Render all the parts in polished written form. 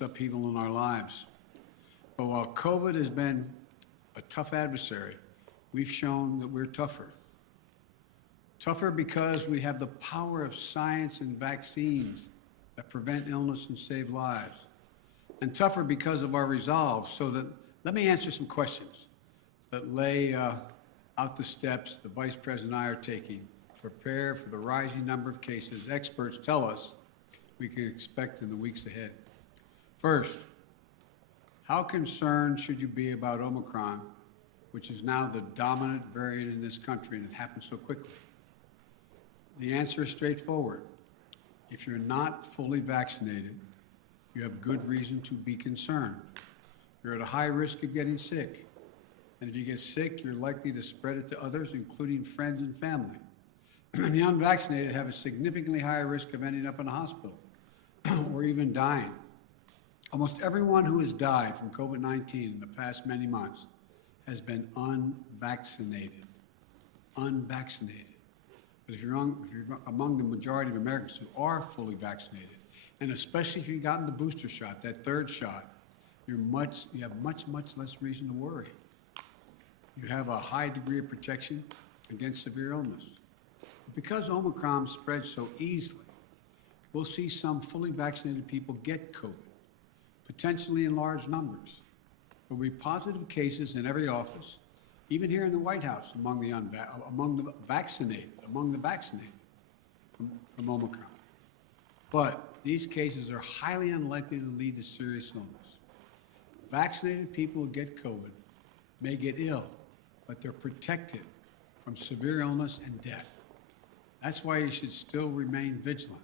upheaval in our lives. But while COVID has been a tough adversary, we've shown that we're tougher. Tougher because we have the power of science and vaccines that prevent illness and save lives. And tougher because of our resolve. Let me answer some questions that lay out the steps the Vice President and I are taking to prepare for the rising number of cases experts tell us we can expect in the weeks ahead. First, how concerned should you be about Omicron, which is now the dominant variant in this country, and it happened so quickly? The answer is straightforward. If you're not fully vaccinated, you have good reason to be concerned. You're at a high risk of getting sick. And if you get sick, you're likely to spread it to others, including friends and family. The unvaccinated have a significantly higher risk of ending up in a hospital or even dying. Almost everyone who has died from COVID-19 in the past many months has been unvaccinated. Unvaccinated. But if you're among the majority of Americans who are fully vaccinated, and especially if you've gotten the booster shot, that third shot, you have much less reason to worry. You have a high degree of protection against severe illness. But because Omicron spreads so easily, we'll see some fully vaccinated people get COVID, potentially in large numbers. There will be positive cases in every office, even here in the White House, among the vaccinated from Omicron. But these cases are highly unlikely to lead to serious illness. Vaccinated people who get COVID may get ill, but they're protected from severe illness and death. That's why you should still remain vigilant.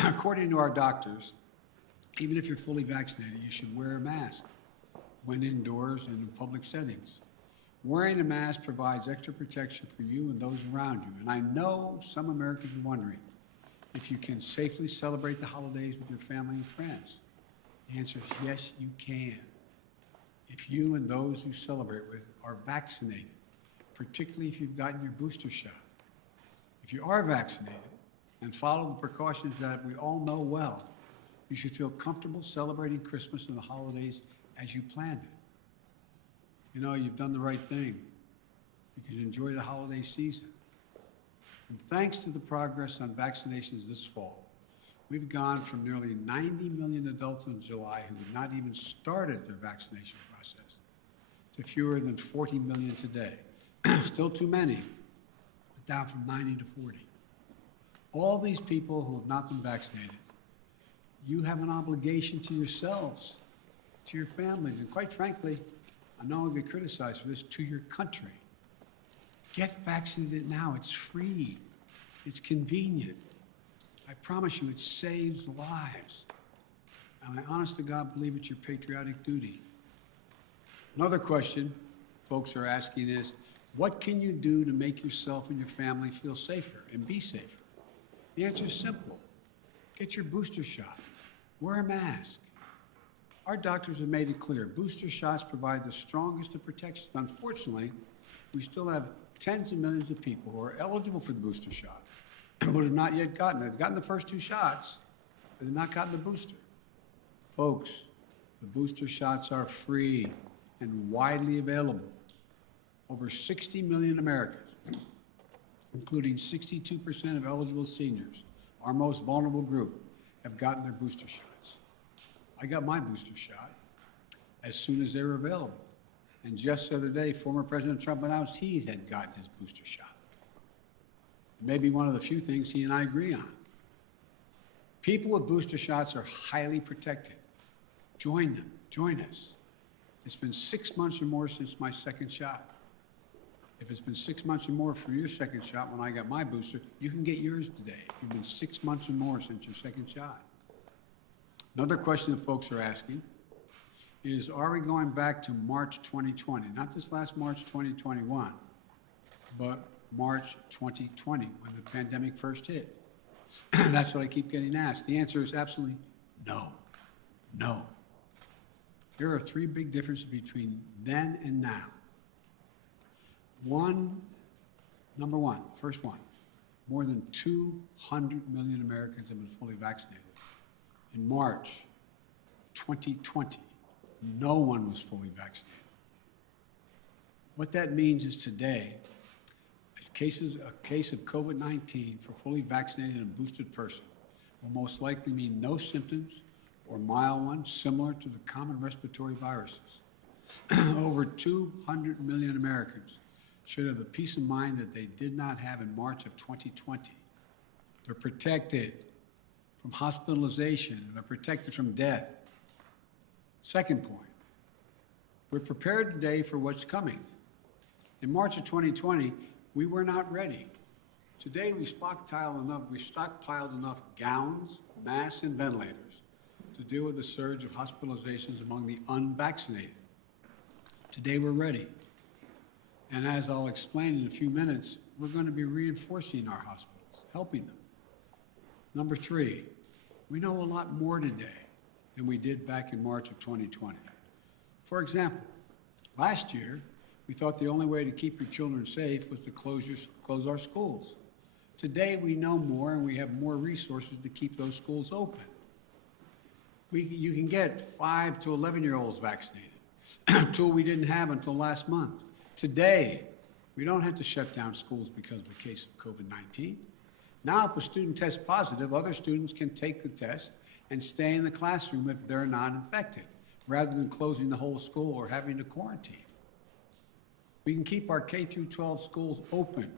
According to our doctors, even if you're fully vaccinated, you should wear a mask when indoors and in public settings. Wearing a mask provides extra protection for you and those around you. And I know some Americans are wondering if you can safely celebrate the holidays with your family and friends. The answer is yes, you can. If you and those you celebrate with are vaccinated, particularly if you've gotten your booster shot. If you are vaccinated and follow the precautions that we all know well, you should feel comfortable celebrating Christmas and the holidays as you planned it. You know, you've done the right thing. You can enjoy the holiday season. And thanks to the progress on vaccinations this fall, we've gone from nearly 90 million adults in July who had not even started their vaccination process to fewer than 40 million today. Still too many, but down from 90 to 40. All these people who have not been vaccinated, you have an obligation to yourselves, to your families, and quite frankly, I know I'll get criticized for this, to your country. Get vaccinated now. It's free. It's convenient. I promise you, it saves lives. And I honest to God believe it's your patriotic duty. Another question folks are asking is, what can you do to make yourself and your family feel safer and be safer? The answer is simple. Get your booster shot. Wear a mask. Our doctors have made it clear. Booster shots provide the strongest of protections. Unfortunately, we still have tens of millions of people who are eligible for the booster shot but have not yet gotten it. They've gotten the first two shots, but have not gotten the booster. Folks, the booster shots are free and widely available. Over 60 million Americans, including 62% of eligible seniors, our most vulnerable group, have gotten their booster shots. I got my booster shot as soon as they were available. And just the other day, former President Trump announced he had gotten his booster shot. Maybe one of the few things he and I agree on. People with booster shots are highly protected. Join them. Join us. It's been 6 months or more since my second shot. If it's been 6 months or more for your second shot when I got my booster, you can get yours today. It's been 6 months or more since your second shot. Another question that folks are asking is, are we going back to March 2020? Not this last March 2021, but March 2020, when the pandemic first hit. That's what I keep getting asked. The answer is absolutely no. No. There are three big differences between then and now. Number one, first one, more than 200 million Americans have been fully vaccinated. In March 2020, no one was fully vaccinated. What that means is today, a case of COVID-19 for fully vaccinated and boosted person will most likely mean no symptoms or mild ones similar to the common respiratory viruses. Over 200 million Americans should have the peace of mind that they did not have in March of 2020. They're protected from hospitalization, and they're protected from death. Second point, we're prepared today for what's coming. In March of 2020, we were not ready. Today, we stockpiled enough gowns, masks, and ventilators to deal with the surge of hospitalizations among the unvaccinated. Today, we're ready. And as I'll explain in a few minutes, we're going to be reinforcing our hospitals, helping them. Number three, we know a lot more today than we did back in March of 2020. For example, last year, we thought the only way to keep your children safe was to close our schools. Today, we know more and we have more resources to keep those schools open. You can get 5 to 11-year-olds vaccinated, a tool we didn't have until last month. Today, we don't have to shut down schools because of a case of COVID-19. Now, if a student tests positive, other students can take the test and stay in the classroom if they're not infected, rather than closing the whole school or having to quarantine. We can keep our K through 12 schools open.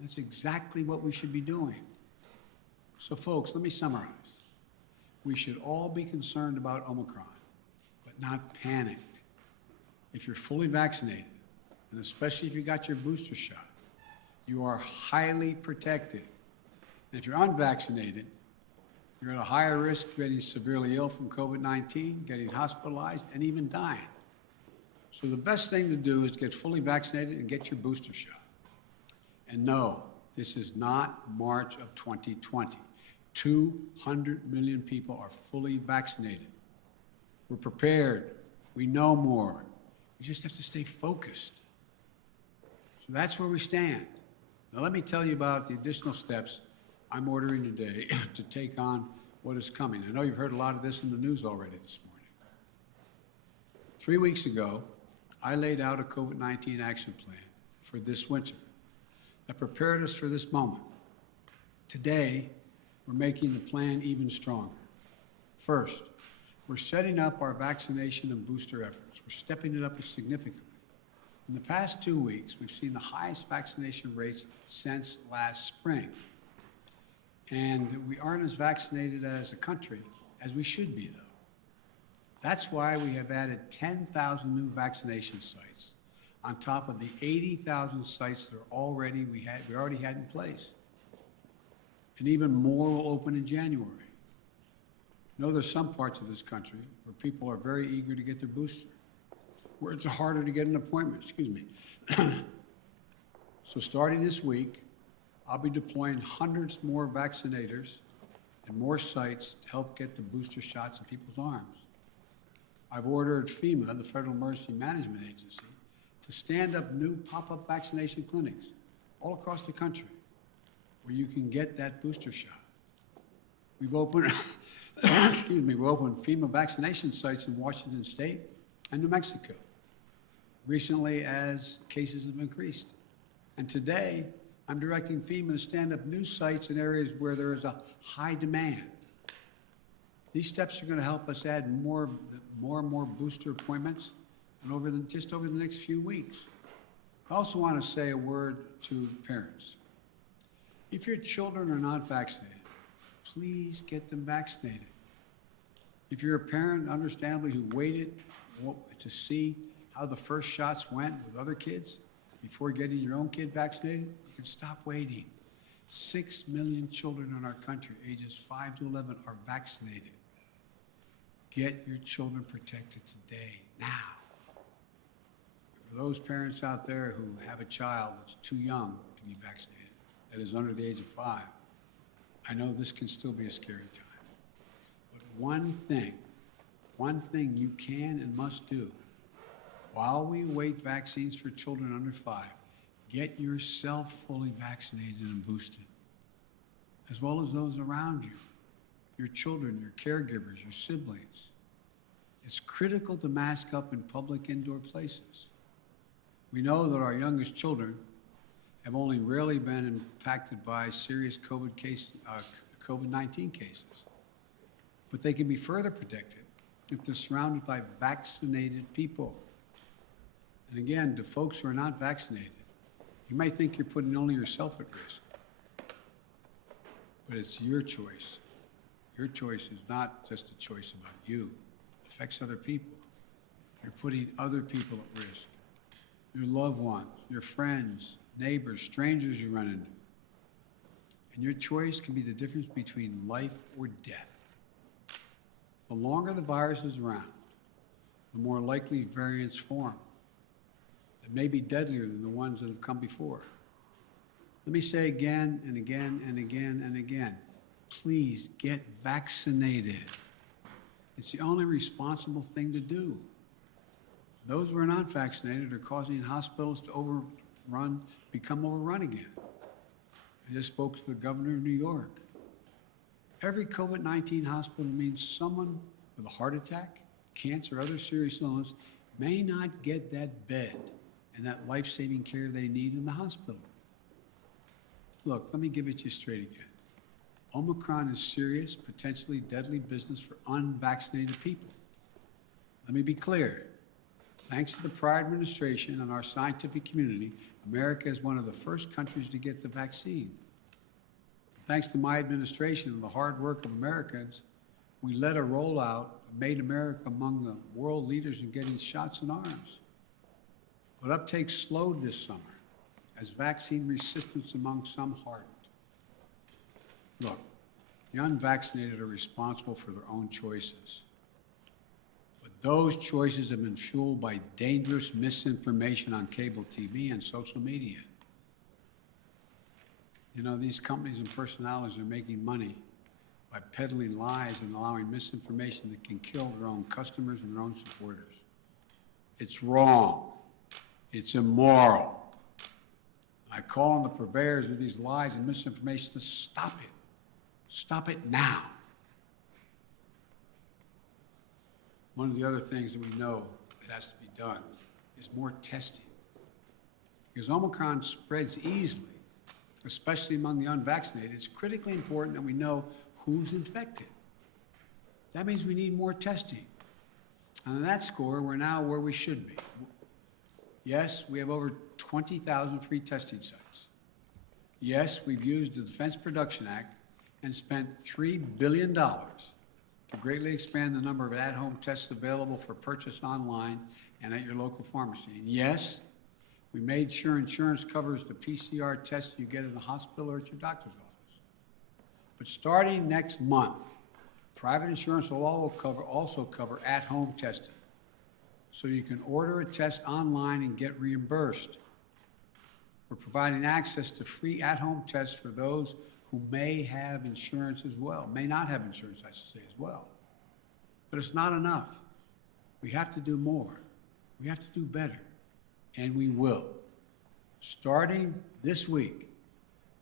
That's exactly what we should be doing. So folks, let me summarize. We should all be concerned about Omicron, but not panicked. If you're fully vaccinated, and especially if you got your booster shot, you are highly protected. And if you're unvaccinated, you're at a higher risk of getting severely ill from COVID-19, getting hospitalized, and even dying. So the best thing to do is get fully vaccinated and get your booster shot. And no, this is not March of 2020. 200 million people are fully vaccinated. We're prepared. We know more. We just have to stay focused. So that's where we stand. Now let me tell you about the additional steps I'm ordering today to take on what is coming. I know you've heard a lot of this in the news already this morning. 3 weeks ago, I laid out a COVID-19 action plan for this winter that prepared us for this moment. Today, we're making the plan even stronger. First, we're setting up our vaccination and booster efforts. We're stepping it up significantly. In the past 2 weeks, we've seen the highest vaccination rates since last spring. And we aren't as vaccinated as a country as we should be, though. That's why we have added 10,000 new vaccination sites on top of the 80,000 sites that we already had in place. And even more will open in January. I know there's some parts of this country where people are very eager to get their booster, where it's harder to get an appointment, So starting this week, I'll be deploying hundreds more vaccinators and more sites to help get the booster shots in people's arms. I've ordered FEMA, the Federal Emergency Management Agency, to stand up new pop-up vaccination clinics all across the country where you can get that booster shot. We've opened, we've opened FEMA vaccination sites in Washington State and New Mexico recently as cases have increased. And today, I'm directing FEMA to stand up new sites in areas where there is a high demand. These steps are going to help us add more and more booster appointments and just over the next few weeks. I also want to say a word to parents. If your children are not vaccinated, please get them vaccinated. If you're a parent, understandably, who waited to see how the first shots went with other kids before getting your own kid vaccinated, you can stop waiting. 6 million children in our country, ages 5 to 11, are vaccinated. Get your children protected today, now. For those parents out there who have a child that's too young to be vaccinated, that is under the age of 5, I know this can still be a scary time. But one thing you can and must do while we await vaccines for children under 5, get yourself fully vaccinated and boosted, as well as those around you, your children, your caregivers, your siblings. It's critical to mask up in public indoor places. We know that our youngest children have only rarely been impacted by serious COVID-19 cases, but they can be further protected if they're surrounded by vaccinated people. And again, to folks who are not vaccinated, you might think you're putting only yourself at risk, but it's your choice. Your choice is not just a choice about you. It affects other people. You're putting other people at risk. Your loved ones, your friends, neighbors, strangers you run into. And your choice can be the difference between life or death. The longer the virus is around, the more likely variants form. It may be deadlier than the ones that have come before. Let me say again and again and again and again, please get vaccinated. It's the only responsible thing to do. Those who are not vaccinated are causing hospitals to become overrun again. I just spoke to the governor of New York. Every COVID-19 hospital means someone with a heart attack, cancer, or other serious illness may not get that bed and that life-saving care they need in the hospital. Look, let me give it to you straight again. Omicron is serious, potentially deadly business for unvaccinated people. Let me be clear. Thanks to the prior administration and our scientific community, America is one of the first countries to get the vaccine. Thanks to my administration and the hard work of Americans, we led a rollout, made America among the world leaders in getting shots in arms. But uptake slowed this summer as vaccine resistance among some hardened. Look, the unvaccinated are responsible for their own choices. But those choices have been fueled by dangerous misinformation on cable TV and social media. You know, these companies and personalities are making money by peddling lies and allowing misinformation that can kill their own customers and their own supporters. It's wrong. It's immoral. I call on the purveyors of these lies and misinformation to stop it. Stop it now. One of the other things that we know that has to be done is more testing. Because Omicron spreads easily, especially among the unvaccinated. It's critically important that we know who's infected. That means we need more testing. And on that score, we're now where we should be. Yes, we have over 20,000 free testing sites. Yes, we've used the Defense Production Act and spent $3 billion to greatly expand the number of at-home tests available for purchase online and at your local pharmacy. And yes, we made sure insurance covers the PCR tests you get in the hospital or at your doctor's office. But starting next month, private insurance will also cover at-home testing. So you can order a test online and get reimbursed. We're providing access to free at-home tests for those who may have insurance as well, may not have insurance, I should say, as well. But it's not enough. We have to do more. We have to do better, and we will. Starting this week,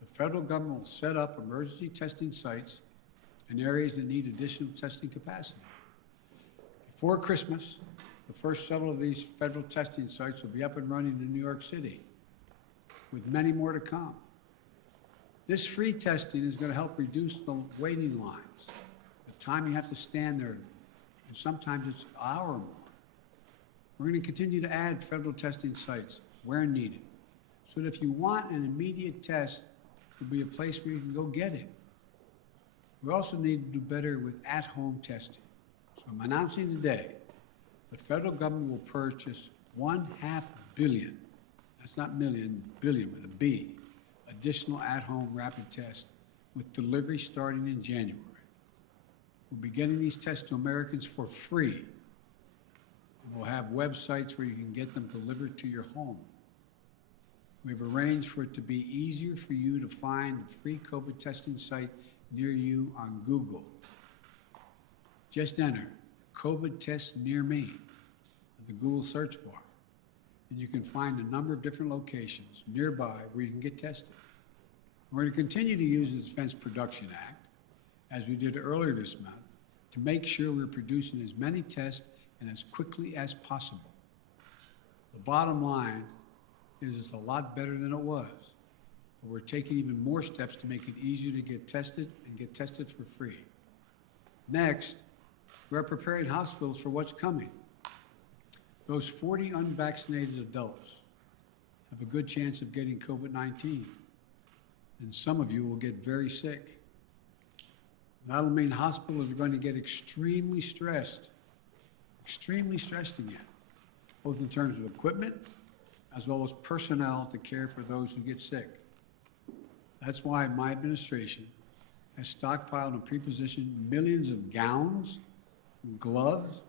the federal government will set up emergency testing sites in areas that need additional testing capacity. Before Christmas, the first several of these federal testing sites will be up and running in New York City, with many more to come. This free testing is going to help reduce the waiting lines, the time you have to stand there, and sometimes it's an hour or more. We're going to continue to add federal testing sites where needed, so that if you want an immediate test, there'll be a place where you can go get it. We also need to do better with at-home testing. So I'm announcing today the federal government will purchase $500 million, that's not million, billion with a B, additional at-home rapid tests with delivery starting in January. We'll be getting these tests to Americans for free. We'll have websites where you can get them delivered to your home. We've arranged for it to be easier for you to find a free COVID testing site near you on Google. Just enter COVID test near me in the Google search bar, and you can find a number of different locations nearby where you can get tested. We're going to continue to use the Defense Production Act, as we did earlier this month, to make sure we're producing as many tests and as quickly as possible. The bottom line is it's a lot better than it was, but we're taking even more steps to make it easier to get tested and get tested for free. Next, we're preparing hospitals for what's coming. Those 40 unvaccinated adults have a good chance of getting COVID-19, and some of you will get very sick. That'll mean hospitals are going to get extremely stressed again, both in terms of equipment as well as personnel to care for those who get sick. That's why my administration has stockpiled and pre-positioned millions of gowns, gloves,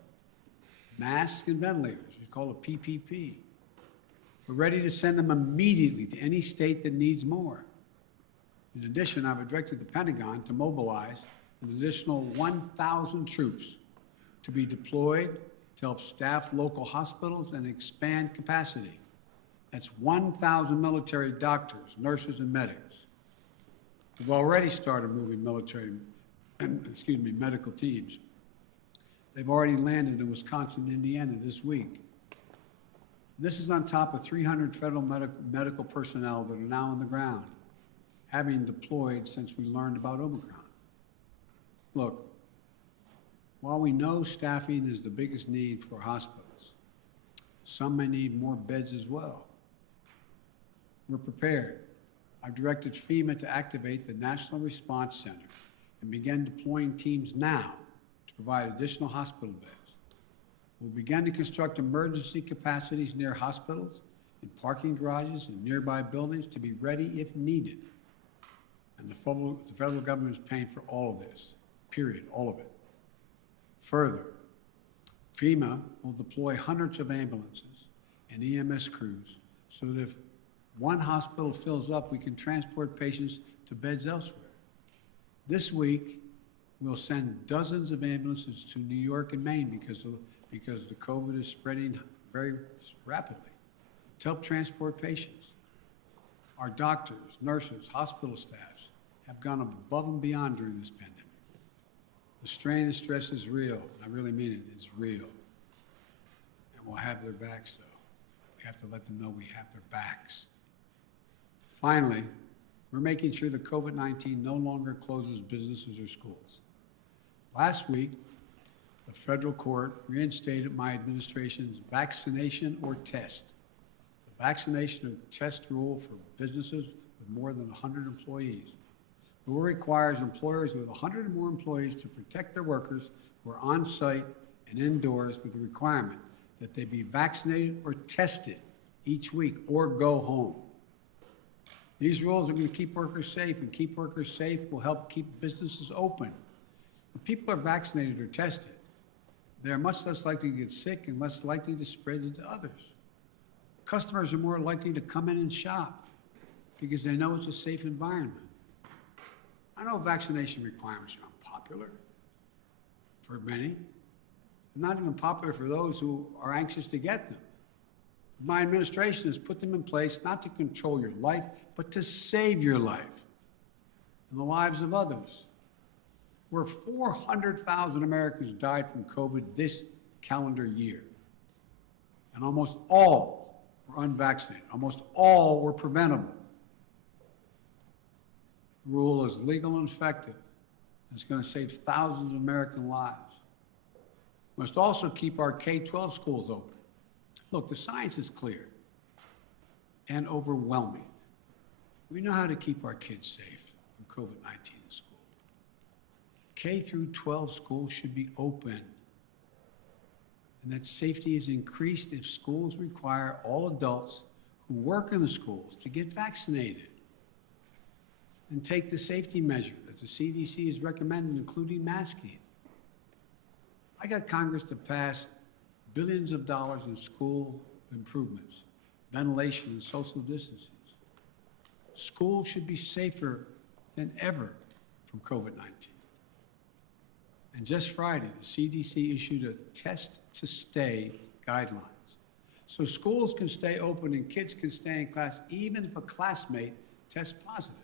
masks, and ventilators. We call it PPP. We're ready to send them immediately to any state that needs more. In addition, I've directed the Pentagon to mobilize an additional 1,000 troops to be deployed to help staff local hospitals and expand capacity. That's 1,000 military doctors, nurses, and medics. We've already started moving medical teams. They've already landed in Wisconsin and Indiana this week. This is on top of 300 federal medical personnel that are now on the ground, having deployed since we learned about Omicron. Look, while we know staffing is the biggest need for hospitals, some may need more beds as well. We're prepared. I've directed FEMA to activate the National Response Center and begin deploying teams now to provide additional hospital beds. We'll begin to construct emergency capacities near hospitals, in parking garages, and nearby buildings to be ready if needed. And the federal government is paying for all of this, period, all of it. Further, FEMA will deploy hundreds of ambulances and EMS crews so that if one hospital fills up, we can transport patients to beds elsewhere. This week, we'll send dozens of ambulances to New York and Maine because the COVID is spreading very rapidly to help transport patients. Our doctors, nurses, hospital staffs have gone above and beyond during this pandemic. The strain and stress is real, and I really mean it, it's real. And we'll have their backs, though. We have to let them know we have their backs. Finally, we're making sure that COVID-19 no longer closes businesses or schools. Last week, the federal court reinstated my administration's vaccination or test, the vaccination or test rule for businesses with more than 100 employees. The rule requires employers with 100 or more employees to protect their workers who are on site and indoors with the requirement that they be vaccinated or tested each week or go home. These rules are going to keep workers safe, and keep workers safe will help keep businesses open. When people are vaccinated or tested, they are much less likely to get sick and less likely to spread it to others. Customers are more likely to come in and shop because they know it's a safe environment. I know vaccination requirements are unpopular for many, and not even popular for those who are anxious to get them. My administration has put them in place not to control your life, but to save your life and the lives of others. Where 400,000 Americans died from COVID this calendar year, and almost all were unvaccinated. Almost all were preventable. The rule is legal and effective. It's going to save thousands of American lives. We must also keep our K-12 schools open. Look, the science is clear and overwhelming. We know how to keep our kids safe from COVID-19 in school. K through 12 schools should be open, and that safety is increased if schools require all adults who work in the schools to get vaccinated and take the safety measure that the CDC is recommending, including masking. I got Congress to pass billions of dollars in school improvements, ventilation, and social distancing. Schools should be safer than ever from COVID-19. And just Friday, the CDC issued a test-to-stay guidelines. So schools can stay open and kids can stay in class even if a classmate tests positive.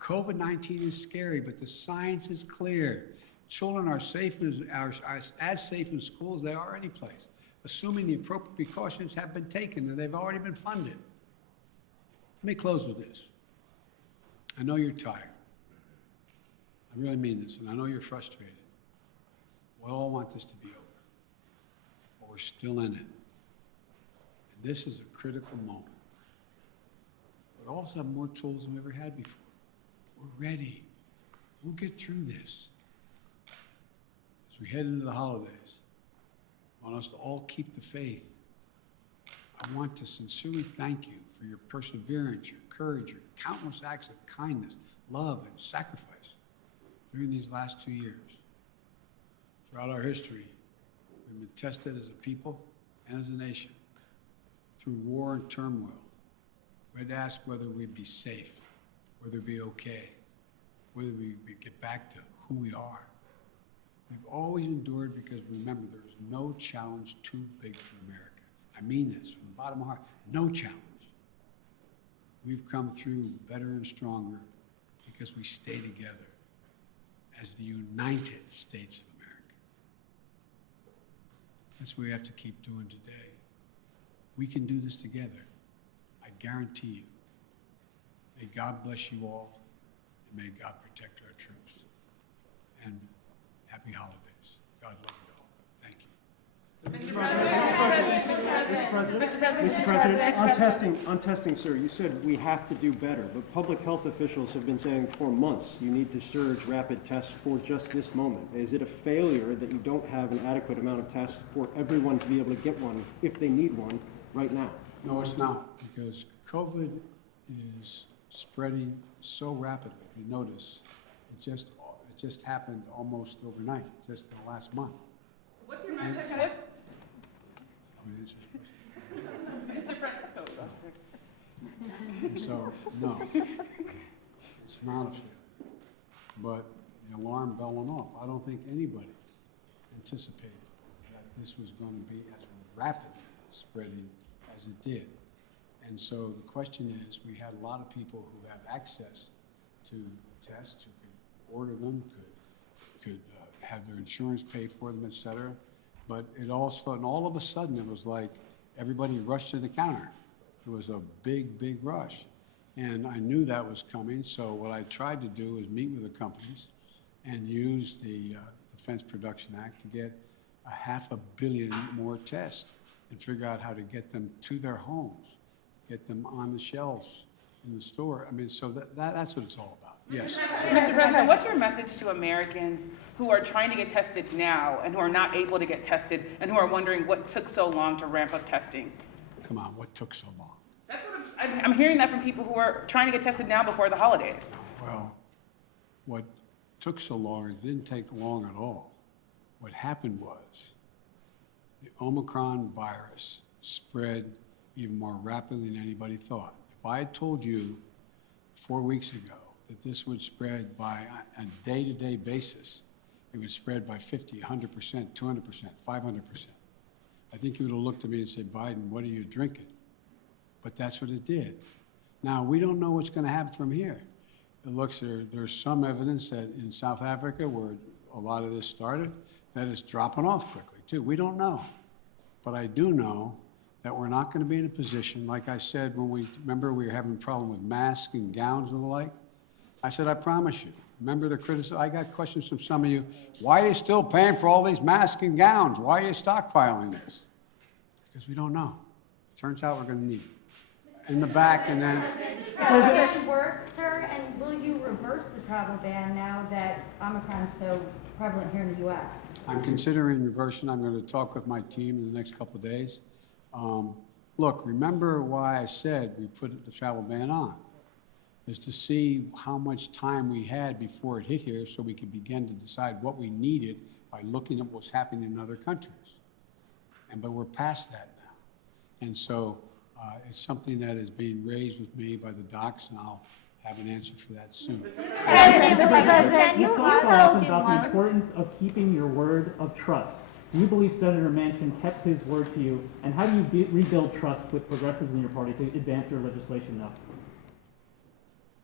COVID-19 is scary, but the science is clear. Children are safe are as safe in school as they are any place, assuming the appropriate precautions have been taken and they've already been funded. Let me close with this. I know you're tired. I really mean this, and I know you're frustrated. We all want this to be over, but we're still in it. And this is a critical moment. We also have more tools than we ever had before. We're ready. We'll get through this. As we head into the holidays, I want us to all keep the faith. I want to sincerely thank you for your perseverance, your courage, your countless acts of kindness, love, and sacrifice during these last 2 years. Throughout our history, we've been tested as a people and as a nation through war and turmoil. We had to ask whether we'd be safe, whether we'd be okay, whether we'd get back to who we are. We've always endured because remember, there is no challenge too big for America. I mean this from the bottom of my heart, no challenge. We've come through better and stronger because we stay together as the United States of America. That's what we have to keep doing today. We can do this together. I guarantee you. May God bless you all, and may God protect our troops. And happy holidays. God love you all. Thank you. Mr. President, on testing, sir, you said we have to do better, but public health officials have been saying for months you need to surge rapid tests for just this moment. Is it a failure that you don't have an adequate amount of tests for everyone to be able to get one if they need one right now? No, it's not, because COVID is spreading so rapidly. If you notice, it just happened almost overnight, just in the last month. What's your message? Mr. President. And so, no, it's not a failure. But the alarm bell went off. I don't think anybody anticipated that this was going to be as rapidly spreading as it did. And so the question is, we had a lot of people who have access to tests, who could order them, could have their insurance pay for them, et cetera. But it also, and all of a sudden, it was like everybody rushed to the counter. It was a big, big rush. And I knew that was coming, so what I tried to do is meet with the companies and use the Defense Production Act to get 500 million more tests and figure out how to get them to their homes, get them on the shelves in the store. I mean, so that's what it's all about. Yes. Mr. President, what's your message to Americans who are trying to get tested now and who are not able to get tested and who are wondering what took so long to ramp up testing? Come on, what took so long? That's what I'm hearing that from people who are trying to get tested now before the holidays. Well, what took so long, it didn't take long at all. What happened was the Omicron virus spread even more rapidly than anybody thought. If I had told you 4 weeks ago that this would spread by a day-to-day basis, it would spread by 50, 100%, 200%, 500%. I think you would have looked at me and said, Biden, what are you drinking? But that's what it did. Now, we don't know what's going to happen from here. It looks there's some evidence that in South Africa, where a lot of this started, that it's dropping off quickly, too. We don't know. But I do know that we're not going to be in a position, like I said, when remember we were having a problem with masks and gowns and the like? I said, I promise you. Remember the criticism? I got questions from some of you. Why are you still paying for all these masks and gowns? Why are you stockpiling this? Because we don't know. Turns out we're going to need it. In the back, and then... Does it work, sir? And will you reverse the travel ban now that Omicron is so prevalent here in the U.S.? I'm considering reversing. I'm going to talk with my team in the next couple of days. Look, remember why I said we put the travel ban on, is to see how much time we had before it hit here so we could begin to decide what we needed by looking at what's happening in other countries. But we're past that now. And so it's something that is being raised with me by the docs, and I'll have an answer for that soon. Mr. President, you talk often about the importance of keeping your word of trust. Do you believe Senator Manchin kept his word to you? And how do you rebuild trust with progressives in your party to advance your legislation now?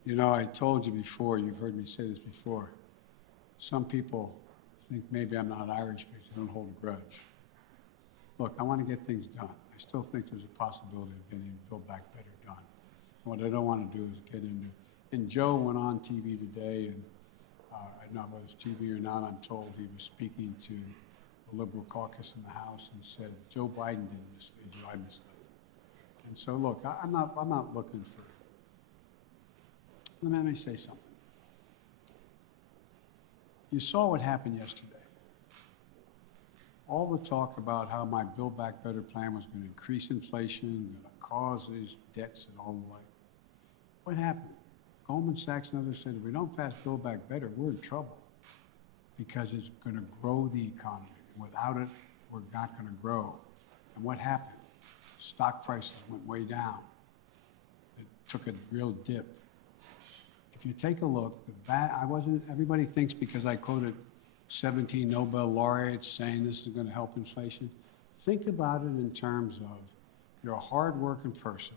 You know, I told you before, you've heard me say this before, some people think maybe I'm not Irish because I don't hold a grudge. Look, I want to get things done. I still think there's a possibility of getting Build Back Better done. What I don't want to do is get into, and Joe went on TV today, and I don't know whether it's TV or not, I'm told he was speaking to the Liberal caucus in the House and said, Joe Biden didn't mislead you, I misled you. And so look, I'm not looking for, let me say something. You saw what happened yesterday. All the talk about how my Build Back Better plan was going to increase inflation, going to cause these debts and all the like. What happened? Goldman Sachs and others said, if we don't pass Build Back Better, we're in trouble because it's going to grow the economy. Without it, we're not going to grow. And what happened? Stock prices went way down. It took a real dip. If you take a look, everybody thinks because I quoted 17 Nobel laureates saying this is going to help inflation. Think about it in terms of you're a hard-working person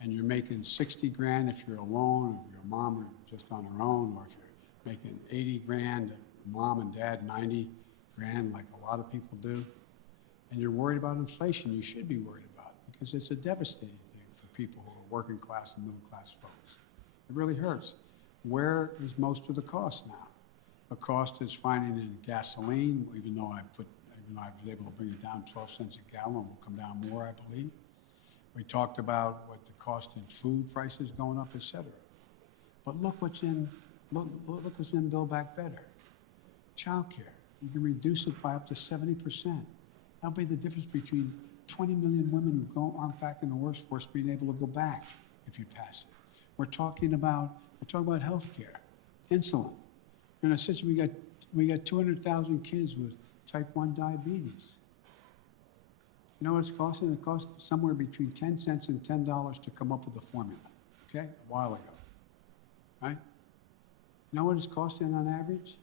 and you're making 60 grand if you're alone, if your mom are just on her own, or if you're making 80 grand, mom and dad 90 grand like a lot of people do, and you're worried about inflation, you should be worried about it because it's a devastating thing for people who are working class and middle class folks. It really hurts. Where is most of the cost now? The cost is finding in gasoline, even though I was able to bring it down 12 cents a gallon, will come down more, I believe. We talked about what the cost in food prices going up, et cetera. But look what's in Build Back Better. Child care. You can reduce it by up to 70%. That'll be the difference between 20 million women who aren't back in the workforce being able to go back if you pass it. We're talking about health care, insulin. In a situation, we got 200,000 kids with type 1 diabetes. You know what it's costing? It cost somewhere between 10 cents and $10 to come up with a formula, okay? A while ago, right? You know what it's costing on average?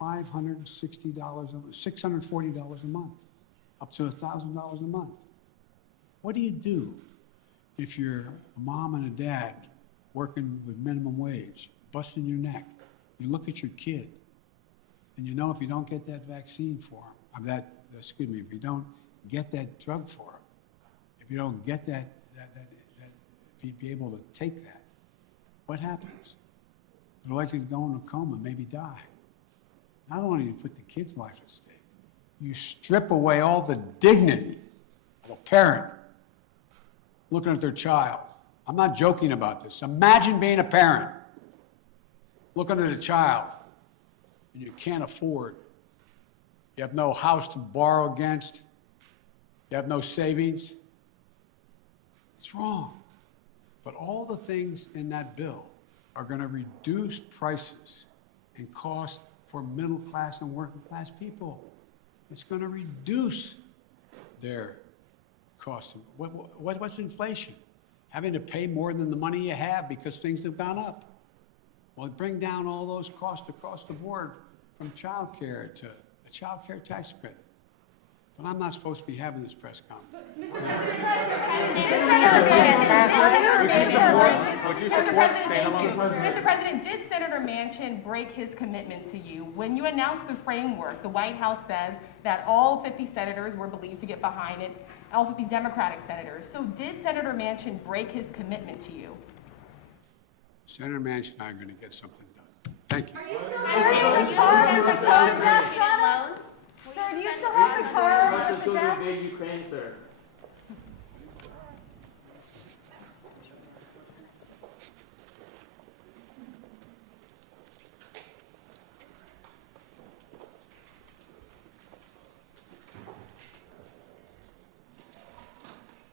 $560, $640 a month, up to $1,000 a month. What do you do if you're a mom and a dad working with minimum wage, busting your neck? You look at your kid, and you know if you don't get that vaccine for him, if you don't get that drug for him, if you don't get be able to take that, what happens? They're likely to go into a coma, maybe die. Not only do you put the kid's life at stake, you strip away all the dignity of a parent looking at their child. I'm not joking about this. Imagine being a parent, looking at a child, and you can't afford. You have no house to borrow against. You have no savings. It's wrong. But all the things in that bill are going to reduce prices and cost for middle class and working class people. It's going to reduce their costs. What's inflation? Having to pay more than the money you have because things have gone up. Well, bring down all those costs across the board, from child care to a child care tax credit. But I'm not supposed to be having this press conference. Mr. President, did Senator Manchin break his commitment to you? When you announced the framework, the White House says that all 50 senators were believed to get behind it, all 50 Democratic senators. So did Senator Manchin break his commitment to you? Senator Manchin and I are going to get something done. Thank you. Are you still carrying the card at the death, Sir, do you still have the card at the death? Ukraine, sir.